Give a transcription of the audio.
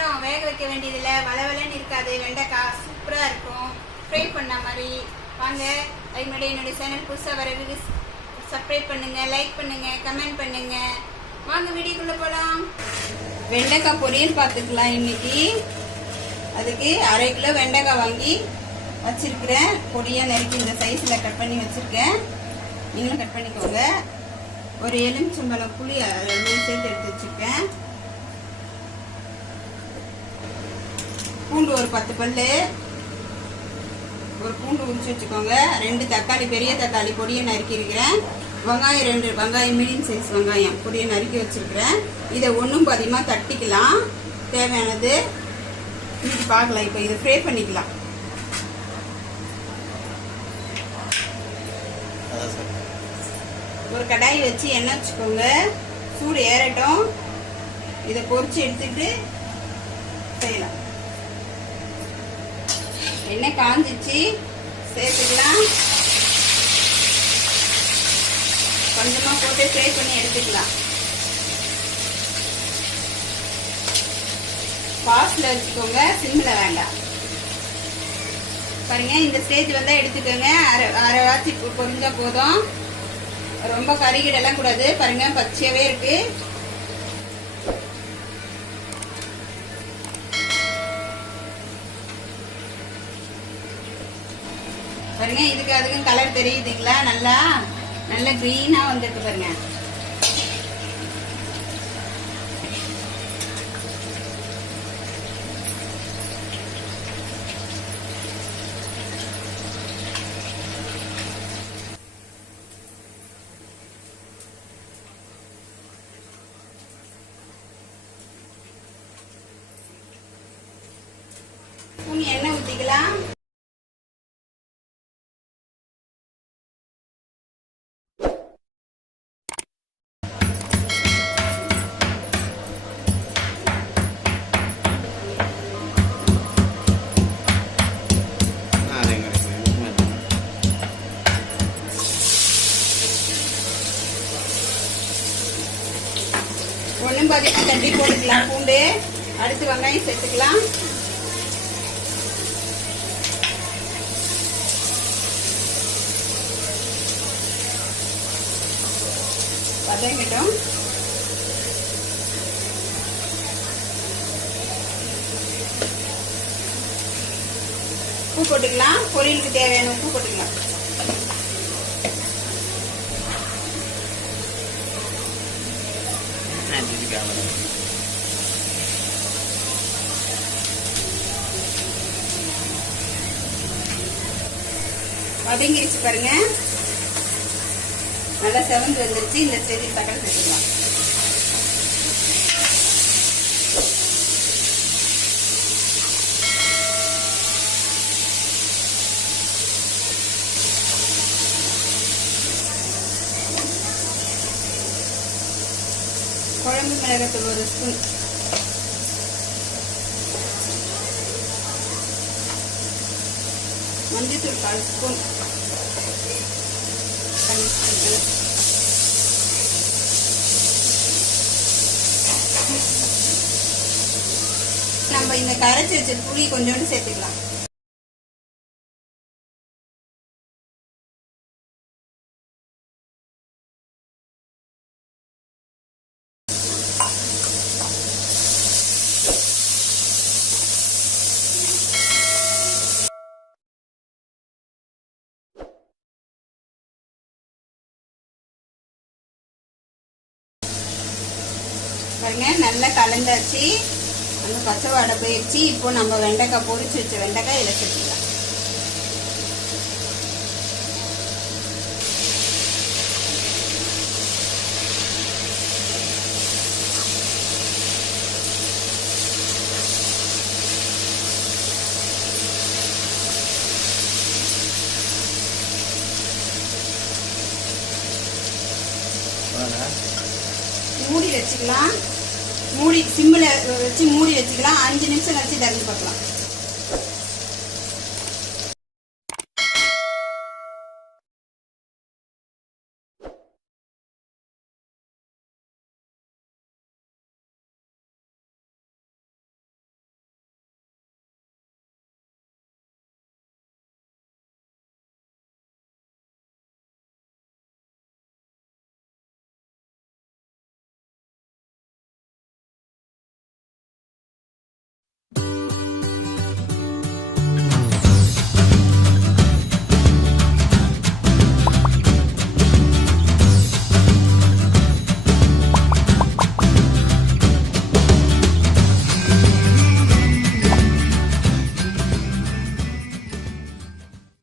நேரம் வேக வைக்க வேண்டியதில்லை. வளவளன்னு இருக்காது. வெண்டைக்காய் சூப்பராக இருக்கும். ஃப்ரை பண்ண மாதிரி. வாங்க, அதுக்கு முன்னாடி என்னுடைய சேனல் புதுசாக வரதுக்கு சப்ஸ்கிரைப் பண்ணுங்கள், லைக் பண்ணுங்கள், கமெண்ட் பண்ணுங்கள். வாங்க வீடியோக்குள்ளே போகலாம். வெண்டைக்காய் பொரியல் பார்த்துக்கலாம். இன்னைக்கு அதுக்கு 1/2 கிலோ வெண்டைக்காய் வாங்கி வச்சிருக்கிறேன். பொடியாக நறுக்கி இந்த சைஸில் கட் பண்ணி வச்சுருக்கேன். நீங்களும் கட் பண்ணிக்கோங்க. ஒரு எலுமிச்சம்பழம் புளி அதில் சேர்த்து எடுத்து வச்சுருக்கேன். பூண்டு ஒரு 10 பல்லு, ஒரு பூண்டு உரிச்சு வச்சுக்கோங்க. 2 தக்காளி, பெரிய தக்காளி பொடியை நறுக்கி இருக்கிறேன். வெங்காயம் 2 வெங்காயம், மீடியம் சைஸ் வெங்காயம் பொடியை நறுக்கி வச்சிருக்கிறேன். இதை ஒன்றும் பாதியமாக தட்டிக்கலாம். தேவையானது இன்னைக்கு பார்க்கலாம். இப்போ இதை ஃப்ரை பண்ணிக்கலாம். ஒரு கடாய் வச்சு எண்ணெய் வச்சுக்கோங்க. சூடு ஏறட்டும். இதை பொரிச்சு எடுத்துட்டு செய்யலாம். எண்ணெய் காஞ்சிச்சு, சேர்த்துக்கலாம். கொஞ்சமா போட்டு ஃப்ரை பண்ணி எடுத்துக்கலாம். ஃபாஸ்ட்ல வச்சுக்கோங்க, சிம்ல வேண்டாம். பாருங்க, இந்த ஸ்டேஜ் வந்தா எடுத்துக்கோங்க. அரை வாசி பொரிஞ்சா போதும். ரொம்ப கறிகிடலாம் கூடாது. பாருங்க, பச்சையாவே இருக்கு. பாருங்க, இதுக்கு அதுக்கும் கலர் தெரியுதுங்களா? நல்லா நல்லா கிரீனா வந்துருக்கு பாருங்க. எண்ணெய் ஊற்றிக்கலாம். ஒன்றும் பாதிக்கு தட்டி போட்டுக்கலாம் பூண்டு. அடுத்து வெங்காயம் சேர்த்துக்கலாம். வதங்கட்டும். உப்பு போட்டுக்கலாம். பொரியலுக்கு தேவையான உப்பு போட்டுக்கலாம். வதங்கிருச்சு பாருங்க. நல்லா செவந்து வந்துருச்சு. இந்த ஸ்டேஜில் தக்காளி சேர்த்துக்கலாம். குழம்பு மிளகாத்தூள் 1 ஸ்பூன், மஞ்சத்தூள் 1/4 ஸ்பூன், நம்ம இந்த கரைச்சி வச்ச புளி கொஞ்சோண்டு சேர்த்துக்கலாம். பாருங்க, நல்லா கலந்தாச்சு. அந்த பச்சை வாடை போயிடுச்சு. இப்போ நம்ம வெண்டைக்காய் பொரிச்சு வச்ச வெண்டைக்காய் இதில் சேர்த்துக்கலாம். மூடி வச்சுக்கலாம். மூடி சிம்மில் வச்சு மூடி வச்சுக்கலாம். 5 நிமிஷம் கழிச்சு திறந்து பார்க்கலாம்.